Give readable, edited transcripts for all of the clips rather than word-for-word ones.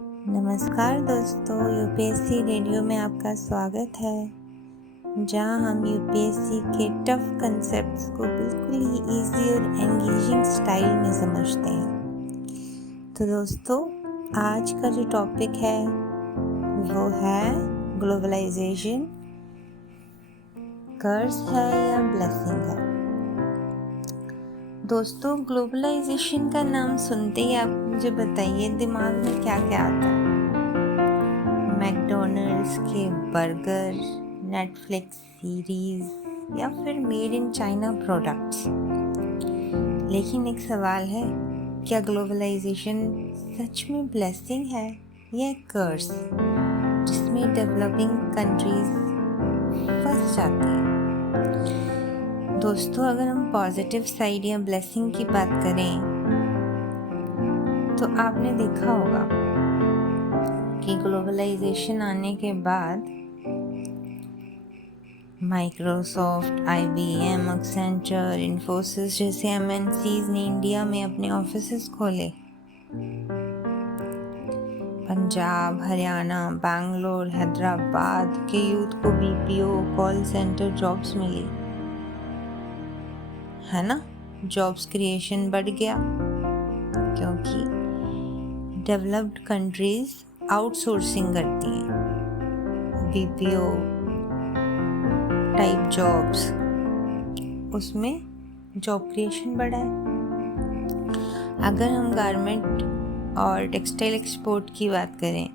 नमस्कार दोस्तों, UPSC radio में आपका स्वागत है, जहां हम यूपीएससी के टफ कंसेप्ट्स को बिल्कुल ही इजी और एंगेजिंग स्टाइल में समझते हैं। तो दोस्तों, आज का जो टॉपिक है वो है ग्लोबलाइजेशन, कर्स है या ब्लेसिंग है। दोस्तों, ग्लोबलाइजेशन का नाम सुनते ही आप मुझे बताइए दिमाग में क्या क्या आता है। मैकडोनल्ड्स के बर्गर, नेटफ्लिक्स सीरीज या फिर मेड इन चाइना प्रोडक्ट्स। लेकिन एक सवाल है, क्या ग्लोबलाइजेशन सच में ब्लेसिंग है या कर्स जिसमें डेवलपिंग कंट्रीज फंस जाती हैं। दोस्तों, अगर हम पॉजिटिव साइड या ब्लेसिंग की बात करें तो आपने देखा होगा कि ग्लोबलाइजेशन आने के बाद माइक्रोसॉफ्ट, IBM, एक्सेंचर, इन्फोसिस जैसे MNCs ने इंडिया में अपने ऑफिसेस खोले। पंजाब, हरियाणा, बैंगलोर, हैदराबाद के यूथ को BPO, कॉल सेंटर जॉब्स मिली, है ना। जॉब्स क्रिएशन बढ़ गया क्योंकि डेवलप्ड कंट्रीज आउटसोर्सिंग करती हैं BPO टाइप जॉब्स, उसमें जॉब क्रिएशन बढ़ा है। अगर हम गारमेंट और टेक्सटाइल एक्सपोर्ट की बात करें,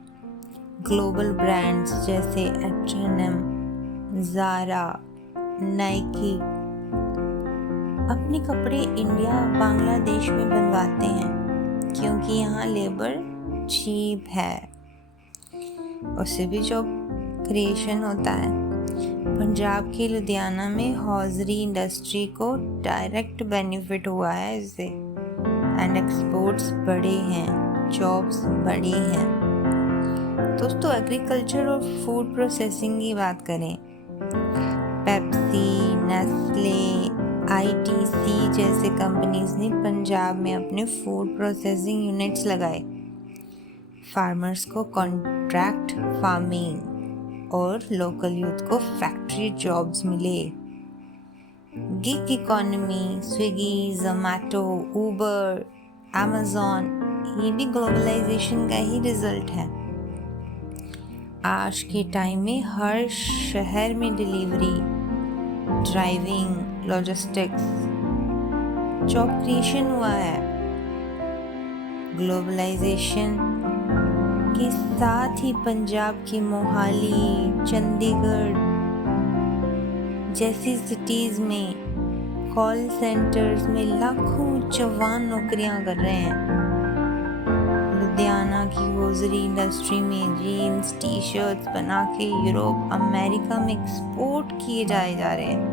ग्लोबल ब्रांड्स जैसे H&M, ज़ारा, नाइकी अपने कपड़े इंडिया, बांग्लादेश में बनवाते हैं क्योंकि यहाँ लेबर चीप है, उससे भी जॉब क्रिएशन होता है। पंजाब के लुधियाना में हॉजरी इंडस्ट्री को डायरेक्ट बेनिफिट हुआ है इससे, एंड एक्सपोर्ट्स बढ़े हैं, जॉब्स बढ़ी हैं। दोस्तों, एग्रीकल्चर और फूड प्रोसेसिंग की बात करें, पेप्सी, नेस्ले, ITC जैसे कंपनीज ने पंजाब में अपने फूड प्रोसेसिंग यूनिट्स लगाए। फार्मर्स को कॉन्ट्रैक्ट फार्मिंग और लोकल यूथ को फैक्ट्री जॉब्स मिले। गिग इकोनॉमी, स्विगी, जोमैटो, उबर, अमेजॉन, ये भी ग्लोबलाइजेशन का ही रिजल्ट है। आज के टाइम में हर शहर में delivery, driving, logistics, job creation हुआ है। ग्लोबलाइजेशन के साथ ही पंजाब की मोहाली, चंडीगढ़ जैसी सिटीज में कॉल सेंटर्स में लाखों जवान नौकरियां कर रहे हैं। लुधियाना की होजरी इंडस्ट्री में जीन्स, टी-शर्ट्स बना के यूरोप, अमेरिका में एक्सपोर्ट किए जाए जा रहे हैं।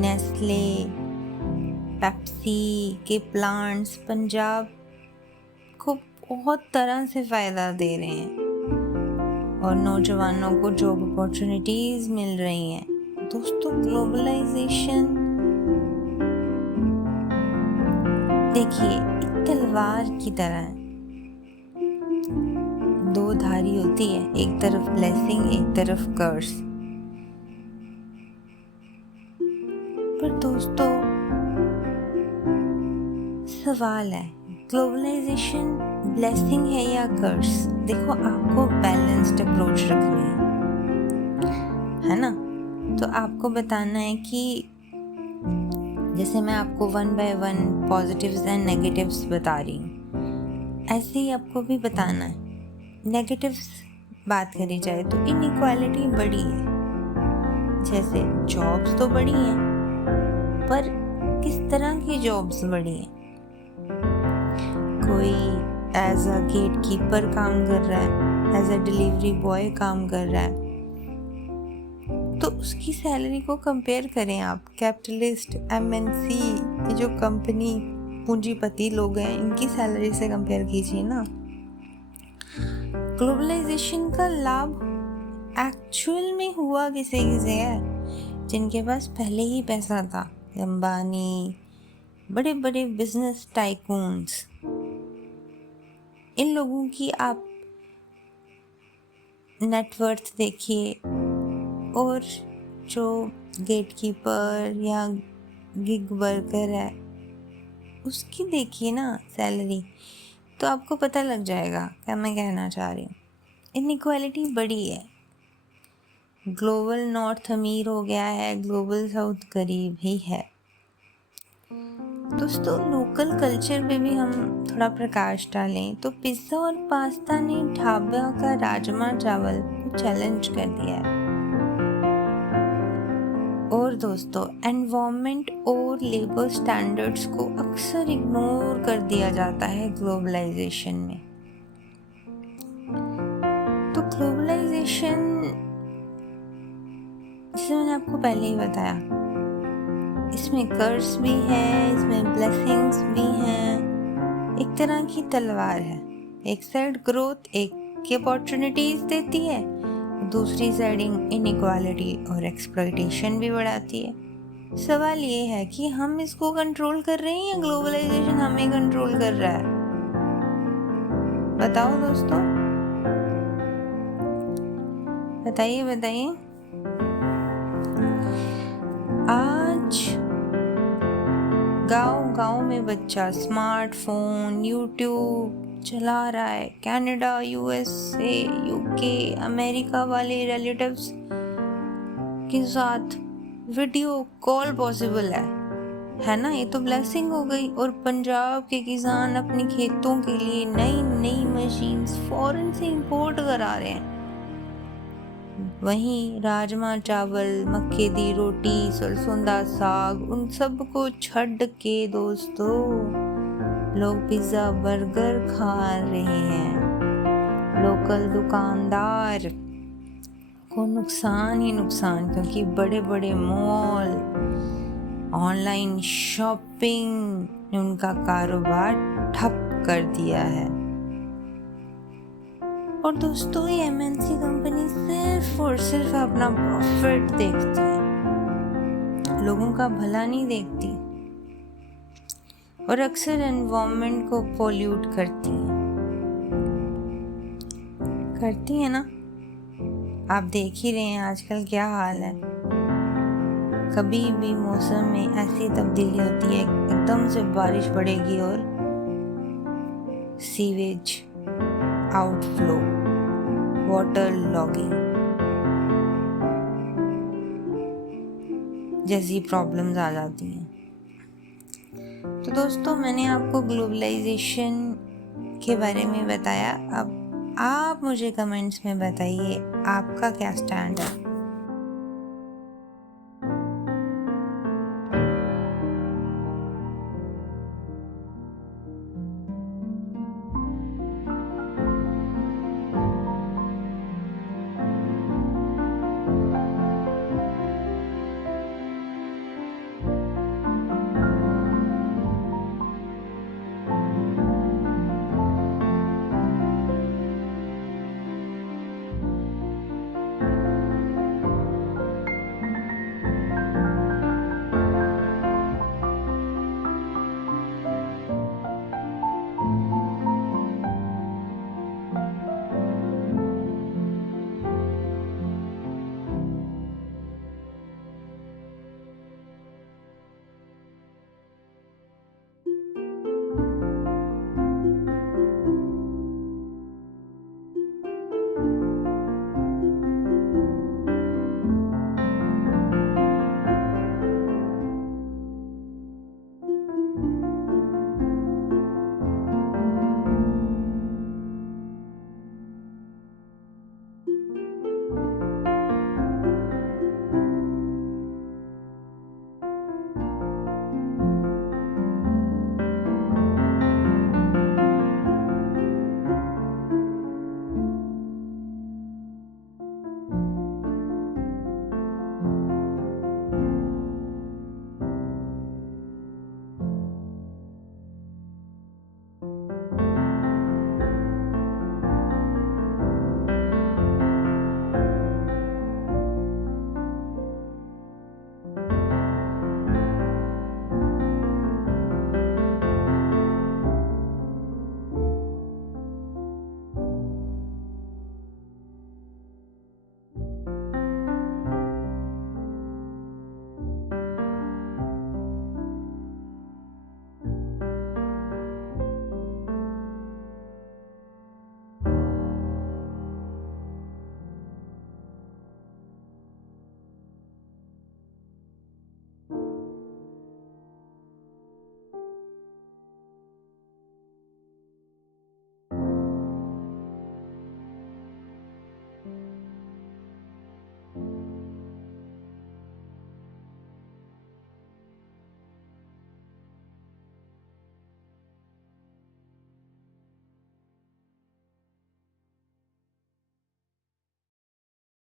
नेस्ले, पेप्सी के प्लांट्स पंजाब को बहुत तरह से फ़ायदा दे रहे हैं और नौजवानों को जॉब अपॉर्चुनिटीज़ मिल रही हैं। दोस्तों, ग्लोबलाइजेशन देखिए एक तलवार की तरह है, दो धारी होती है, एक तरफ ब्लेसिंग, एक तरफ कर्स। पर दोस्तों, सवाल है, ग्लोबलाइजेशन ब्लेसिंग है या कर्स। देखो, आपको बैलेंस्ड अप्रोच रखनी है ना। तो आपको बताना है कि जैसे मैं आपको 1 by 1 पॉजिटिव्स एंड नेगेटिव्स बता रही हूँ, ऐसे ही आपको भी बताना है। नेगेटिव्स बात करी जाए तो इनइक्वालिटी बढ़ी है, जैसे जॉब्स तो बढ़ी हैं, पर किस तरह की जॉब्स बढ़ी हैं। कोई एज अ गेट कीपर काम कर रहा है, एज अ डिलीवरी बॉय काम कर रहा है, तो उसकी सैलरी को कंपेयर करें आप। कैपिटलिस्ट, MNC, ये जो कंपनी पूंजीपति लोग हैं, इनकी सैलरी से कंपेयर कीजिए ना। ग्लोबलाइजेशन का लाभ एक्चुअल में हुआ किसे किसे है, जिनके पास पहले ही पैसा था, अंबानी, बड़े बड़े बिजनेस टाइकून्स। इन लोगों की आप नेटवर्थ देखिए, और जो गेटकीपर या गिग वर्कर है उसकी देखिए ना सैलरी, तो आपको पता लग जाएगा क्या मैं कहना चाह रही हूँ। इनइक्वालिटी बड़ी है। ग्लोबल नॉर्थ अमीर हो गया है, ग्लोबल साउथ गरीब ही है। दोस्तों, लोकल कल्चर पे भी हम थोड़ा प्रकाश डालें तो पिज्ज़ा और पास्ता ने ढाबा का राजमा चावल को चैलेंज कर दिया है। और दोस्तों, एनवायरनमेंट और लेबर स्टैंडर्ड्स को अक्सर इग्नोर कर दिया जाता है ग्लोबलाइजेशन में। तो ग्लोबलाइजेशन, जैसे मैंने आपको पहले ही बताया, इसमें कर्स भी है, इसमें ब्लेसिंग्स भी हैं। एक तरह की तलवार है। एक साइड ग्रोथ, एक अपॉर्चुनिटीज देती है, दूसरी साइड इनइक्वालिटी और एक्सप्लॉयटेशन भी बढ़ाती है। सवाल ये है कि हम इसको कंट्रोल कर रहे हैं या ग्लोबलाइजेशन हमें कंट्रोल कर रहा है? बताओ दोस्तों, बताइए बताइए। आज गांव में बच्चा स्मार्टफोन, यूट्यूब चला रहा है। कनाडा, यूएसए, यूके, अमेरिका वाले रिलेटिव्स के साथ वीडियो कॉल पॉसिबल है ना? ये तो ब्लेसिंग हो गई। और पंजाब के किसान अपने खेतों के लिए नई नई मशीन्स फॉरेन से इंपोर्ट करा रहे हैं। वहीं राजमा चावल, मक्के दी रोटी, सरसों दा साग, उन सब को छड़ के दोस्तों लोग पिज्ज़ा बर्गर खा रहे हैं। लोकल दुकानदार को नुकसान ही नुकसान, क्योंकि बड़े बड़े मॉल, ऑनलाइन शॉपिंग ने उनका कारोबार ठप कर दिया है। और दोस्तों, ये एमएनसी कंपनी सिर्फ और सिर्फ अपना प्रॉफिट देखती है, लोगों का भला नहीं देखती, और अक्सर एनवायरनमेंट को पोल्यूट करती है ना? आप देख ही रहे हैं आजकल क्या हाल है। कभी भी मौसम में ऐसी तब्दीली होती है, एकदम से बारिश पड़ेगी और सीवेज आउटफ्लो, वाटर लॉगिंग जैसी प्रॉब्लम्स आ जाती हैं। तो दोस्तों, मैंने आपको ग्लोबलाइजेशन के बारे में बताया। अब आप मुझे कमेंट्स में बताइए आपका क्या स्टैंड है।